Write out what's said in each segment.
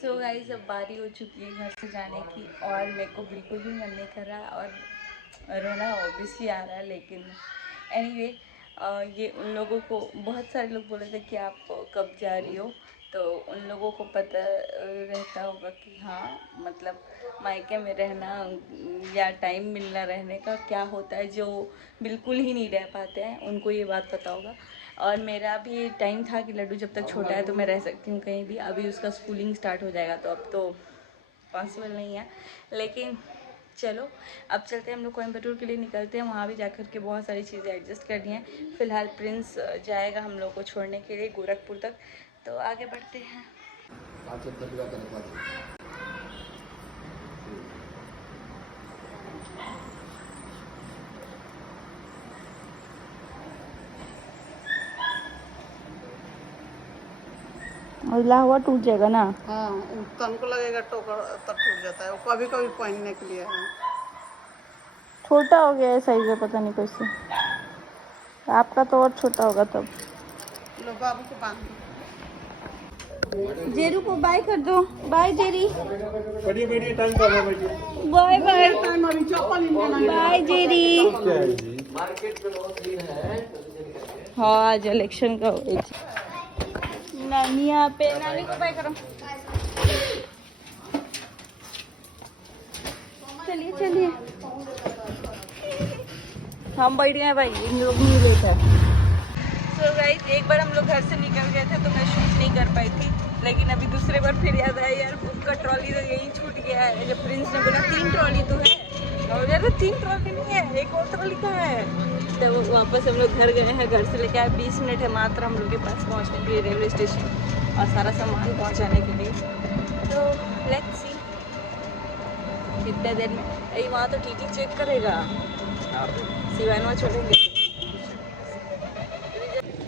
So guys अब बारी हो चुकी है घर से जाने की और मेरे को बिल्कुल भी मन नहीं कर रहा और रोना ऑब्वियसली आ रहा है। लेकिन एनीवे ये उन लोगों को बहुत सारे लोग बोल रहे थे कि आप कब जा रही हो, तो उन लोगों को पता रहता होगा कि हाँ मतलब मायके में रहना या टाइम मिलना रहने का क्या होता है। जो बिल्कुल ही नहीं रह पाते हैं उनको ये बात पता होगा। और मेरा भी टाइम था कि लड्डू जब तक छोटा है तो मैं रह सकती हूँ कहीं भी। अभी उसका स्कूलिंग स्टार्ट हो जाएगा तो अब तो पॉसिबल नहीं है। लेकिन चलो अब चलते हैं, हम लोग कोयम्बटूर के लिए निकलते हैं। वहाँ भी जाकर के बहुत सारी चीज़ें एडजस्ट करनी है। फ़िलहाल प्रिंस जाएगा हम लोग को छोड़ने के लिए गोरखपुर तक, तो आगे बढ़ते हैं। हुआ टूट जाएगा ना। हाँ, तन को लगेगा टोकर तब टूट जाता है। वो कभी कभी पहनने के लिए है। छोटा हो गया है साइज, पता नहीं कैसे। आपका तो और छोटा होगा तब। लो बाबू को बांध जेरू को बाय कर दो। Bye Jerry. बढ़िया टाइम कर रहा है। बाय बाय दो। Bye Jerry. हाँ आज इलेक्शन का नानी यहाँ पे, नानी को बाय करो। चलिए चलिए हम बैठ गए भाई, इन लोग नहीं बैठा। सो गाइस एक बार हम लोग घर से निकल गए थे तो मैं शूट नहीं कर पाई थी, लेकिन अभी दूसरे बार फिर याद आया यार बुक का ट्रॉली तो यही छूट गया है। जब प्रिंस ने बोला 3 ट्रॉली तो है, और यार 3 ट्रॉली नहीं है, एक और ट्रॉली कहाँ है। तो वापस हम लोग घर गए हैं। घर से लेके आए 20 मिनट है मात्र हम लोग के पास पहुँचने के लिए रेलवे स्टेशन और सारा सामान पहुँचाने के लिए। तो लेट्स सी कितने देर में। अरे वहाँ तो टीटी चेक करेगा, सिवानवा छोड़ेंगे।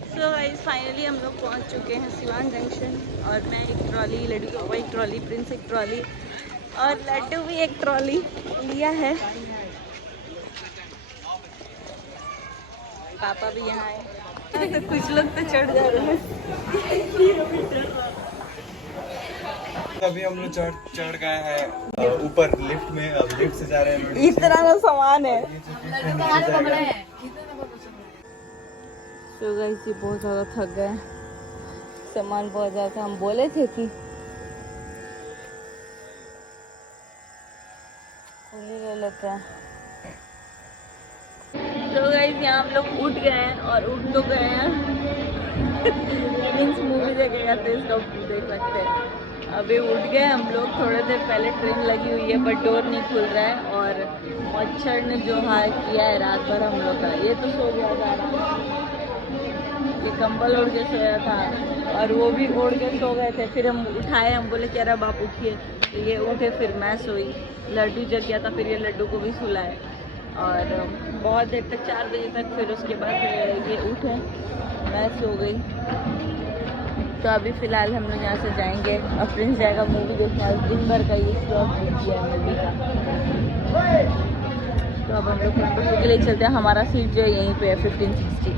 सो गाइस फाइनली हम लोग पहुँच चुके हैं सिवान जंक्शन। और मैं एक ट्रॉली, लड्डू को एक ट्रॉली, प्रिंस एक ट्रॉली और लड्डू भी एक ट्रॉली लिया है। पापा भी यहाँ है। तो कुछ लोग तो चढ़ जा रहे हैं। अभी हम लोग चढ़ गए हैं ऊपर लिफ्ट में। अब लिफ्ट से जा रहे हैं। इतना ना सामान है। तो गाइस ये बहुत ज़्यादा थक गए, सामान बहुत ज़्यादा था। हम बोले थे कि ले लेते हैं। तो गाइस यहाँ हम लोग उठ गए हैं और उठ तो गए हैं। मीन्स मूवी देखेगा तो इसका देख सकते हैं। अभी उठ गए हम लोग, थोड़ी देर पहले ट्रेन लगी हुई है बट डोर नहीं खुल रहा है। और मच्छर ने जो हाल किया है रात भर हम लोग का। ये तो सो गया था, ये कंबल ओढ़ के सोया था और वो भी ओढ़ के सो गए थे। फिर हम उठाए, हम बोले कि अरे आप उठिए, तो ये उठे, फिर मैं सोई। लड्डू जग गया था, फिर ये लड्डू को भी सुलाए और बहुत देर तक 4 बजे तक। फिर उसके बाद ये उठे, मैं सो गई। तो अभी फ़िलहाल हम लोग यहाँ से जाएंगे और प्रिंस जाएगा मूवी देखने। आज दिन भर का ये स्लॉट किया है मूवी का। तो अब हम लोग कोयम्बटूर के लिए चलते हैं। हमारा सीट जो है यहीं पे है 1560।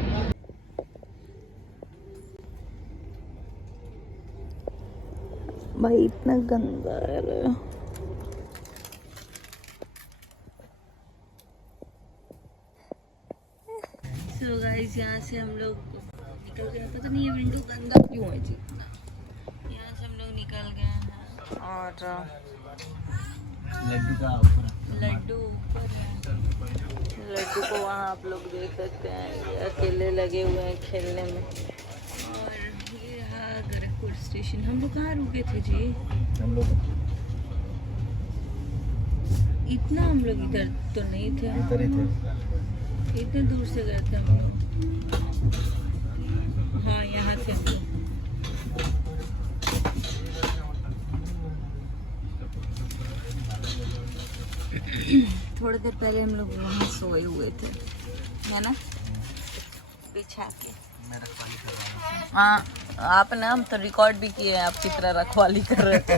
भाई इतना गंदा है। सो गाइस यहाँ से हम लोग निकल गए। पता नहीं ये विंडो गंदा क्यों है जी। यहाँ से हम लोग निकल गए हैं और लड्डू ऊपर है। लड्डू को वहाँ आप लोग देख सकते हैं, ये अकेले लगे हुए हैं खेलने में। और ये रहा गोरखपुर स्टेशन। हम लोग कहाँ रुके थे जी? हम लोग इतना हम लोग इधर तो नहीं थे, इधर ही थे। इतने दूर से गए थे हम लोग। हाँ यहाँ से हम लोग थोड़ी देर पहले हम लोग वहाँ सोए हुए थे, है ना, बिछा के। हाँ आप ना, हम तो रिकॉर्ड भी किए हैं आपकी तरह रखवाली कर रहे थे।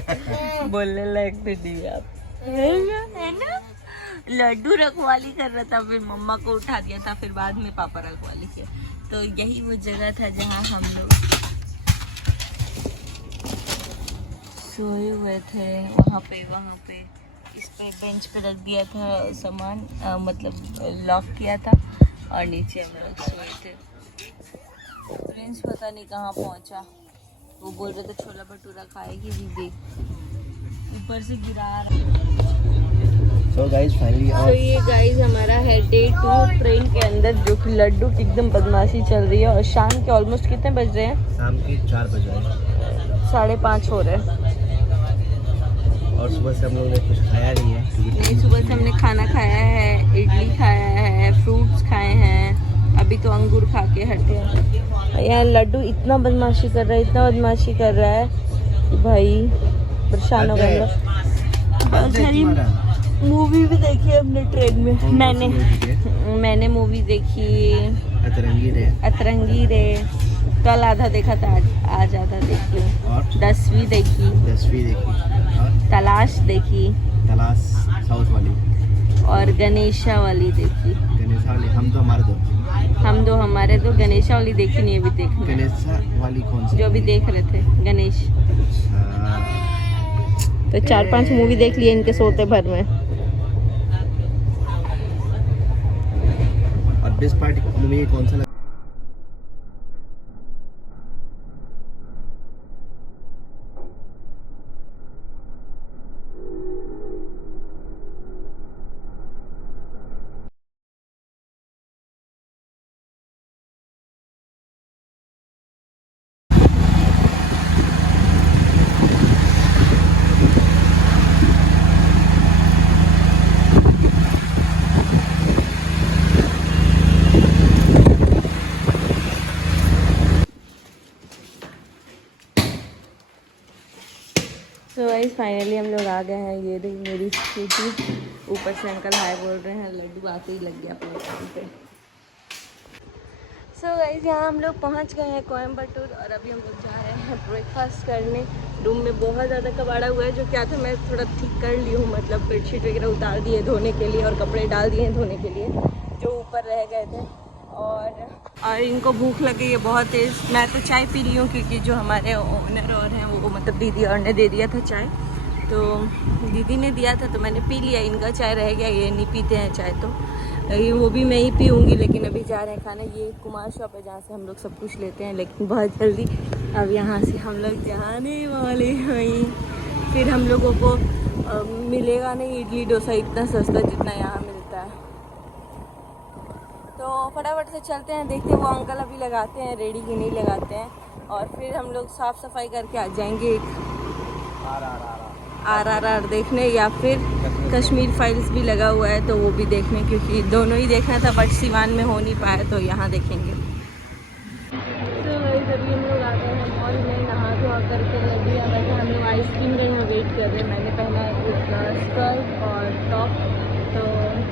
बोलने लायक भी नहीं आप, है ना। लड्डू रखवाली कर रहा था, फिर मम्मा को उठा दिया था, फिर बाद में पापा रखवाली किया। तो यही वो जगह था जहाँ हम लोग सोए हुए थे वहाँ पे इस पे बेंच पे रख दिया था सामान, मतलब लॉक किया था और नीचे हम लोग सोए थे। प्रिंस पता नहीं कहाँ पहुँचा, वो बोल रहे थे छोला भटूरा खाएगी दीदी, ऊपर से गिरा रहा। So guys, finally तो ये गाइस हमारा है डे 2 ट्रेन के अंदर, जो कि लड्डू की एकदम बदमाशी चल रही है। और शाम के ऑलमोस्ट कितने बज रहे हैं? शाम के 4 बज रहे हैं, 5:30 हो रहे हैं। और सुबह से हम लोग ने कुछ खाया नहीं है। नहीं, सुबह से हमने खाना खाया है, इडली खाया है, फ्रूट्स खाए हैं, अभी तो अंगूर खा के हटे हैं। यार लड्डू इतना बदमाशी कर रहा है, इतना बदमाशी कर रहा है कि भाई परेशान हो गए। बहुत सारी मूवी भी देखी है हमने ट्रेन में। मैंने मूवी देखी अतरंगी रे, कल आधा देखा था, आज आधा देखी हूँ। 10वीं देखी, तलाश देखी, साउथ वाली, और गणेशा वाली देखी। गणेशा वाली हम दो हमारे दो। गणेशा वाली देखी नहीं, अभी देखनी। गणेशा वाली कौन सी? जो अभी देख रहे थे गणेश। तो 4-5 मूवी देख लिए इनके सोते भर में। और बेस्ट पार्ट मूवी कौन सा लगा? तो गाइस फाइनली हम लोग आ गए हैं। ये रही मेरी स्कूटी, ऊपर से अंकल हाय बोल रहे हैं, लड्डू आते ही लग गया अपने काम पे। सो गाइस यहाँ हम लोग पहुँच गए हैं कोयम्बटूर, और अभी हम लोग जा रहे हैं ब्रेकफास्ट करने। रूम में बहुत ज़्यादा कबाड़ा हुआ है, जो क्या था मैं थोड़ा ठीक कर ली हूँ, मतलब बेडशीट वगैरह उतार दिए धोने के लिए और कपड़े डाल दिए धोने के लिए जो ऊपर रह गए थे। और इनको भूख लग गई है बहुत तेज़। मैं तो चाय पी रही हूँ, क्योंकि जो हमारे ओनर और हैं वो मतलब दीदी और ने दे दिया था चाय, तो दीदी ने दिया था तो मैंने पी लिया। इनका चाय रह गया, ये नहीं पीते हैं चाय, तो वो भी मैं ही पीऊँगी। लेकिन अभी जा रहे हैं खाने। ये कुमार शॉप है जहाँ से हम लोग सब कुछ लेते हैं, लेकिन बहुत जल्दी अब यहाँ से हम लोग जाने वाले हैं। फिर हम लोगों को मिलेगा नहीं इडली डोसा इतना सस्ता जितना यहाँ मिलता है। तो फटाफट से चलते हैं, देखते हैं वो अंकल अभी लगाते हैं रेडी कि नहीं लगाते हैं, और फिर हम लोग साफ़ सफाई करके आ जाएंगे RRR देखने, या फिर कश्मीर फाइल्स भी लगा हुआ है तो वो भी देखने, क्योंकि दोनों ही देखना था, बट सिवान में हो नहीं पाया तो यहाँ देखेंगे। तो गाइस अभी हम लोग आ गए हैं मॉल में, नहा धोआ करके लगी है। वैसे हम लोग आइसक्रीम का यहाँ वेट कर रहे हैं। मैंने पहना है एक स्कर्ट और टॉप, तो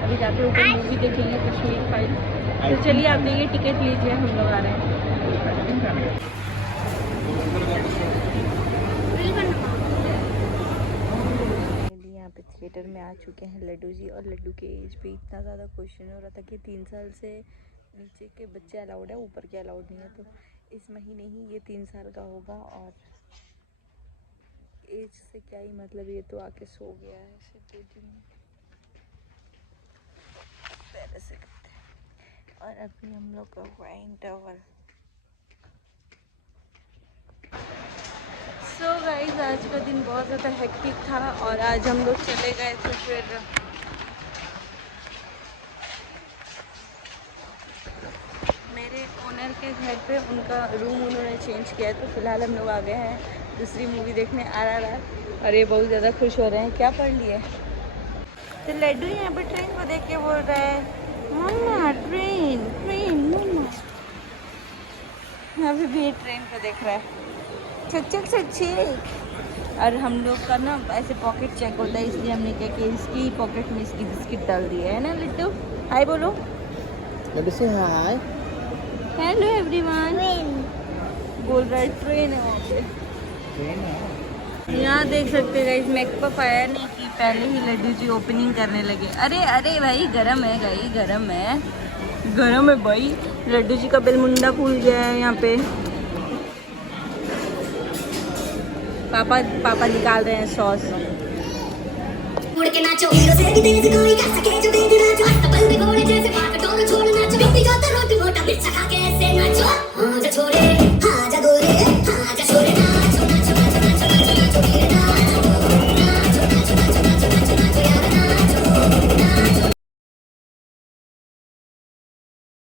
अभी जाके ऊपर मूवी देखेंगे कश्मीर फाइल्स। तो चलिए आप देखिए, टिकट लीजिए, हम लोग आ रहे हैं। यहाँ पे थिएटर में आ चुके हैं लड्डू जी, और लड्डू के एज पे इतना ज़्यादा क्वेश्चन हो रहा था कि 3 साल से नीचे के बच्चे अलाउड है, ऊपर के अलाउड नहीं है। तो इस महीने ही ये 3 साल का होगा, और एज से क्या ही मतलब, ये तो आके सो गया है सिर्फ 2 दिन पहले से करते हैं। और अभी हम लोग का हुआ है इंटरवल। सो गाइस आज का दिन बहुत ज़्यादा हेक्टिक था, और आज हम लोग चले गए थे फिर मेरे ओनर के घर पे। उनका रूम उन्होंने चेंज किया है, तो फिलहाल हम लोग आ गए हैं दूसरी मूवी देखने RRR। और ये बहुत ज़्यादा खुश हो रहे हैं। क्या पढ़ लिए? तो लड्डू यहाँ पर ट्रेन को देख के बोल रहा है मम्मा ट्रेन ट्रेन मम्मा। अभी भी ये ट्रेन को देख रहा है, चक सच्ची। और हम लोग का ना ऐसे पॉकेट चेक होता है, इसलिए हमने क्या कि इसकी पॉकेट में इसकी बिस्किट डाल दी है ना। लड्डू हाय बोलो। लड्डू से हाय। हेलो एवरीवन बोल रहा है। ट्रेन है वहाँ पे, यहाँ देख सकते हैं गाइस। मेकअप आया नहीं कि पहले ही लड्डू जी ओपनिंग करने लगे। अरे भाई गरम है गाई, गरम है भाई। लड्डू जी का बेलमुंडा फूल गया है यहाँ पे। पापा निकाल रहे हैं सॉस। उड़ के नाचो हीरो से भी तेज कोई कर सके जो तेज नाचो हस्त बल भी घोड़े जैसे भाग डोर छोड़ नाचो बिट्टी जो तो रोटी मोटा मिर्चा खा के ऐसे नाचो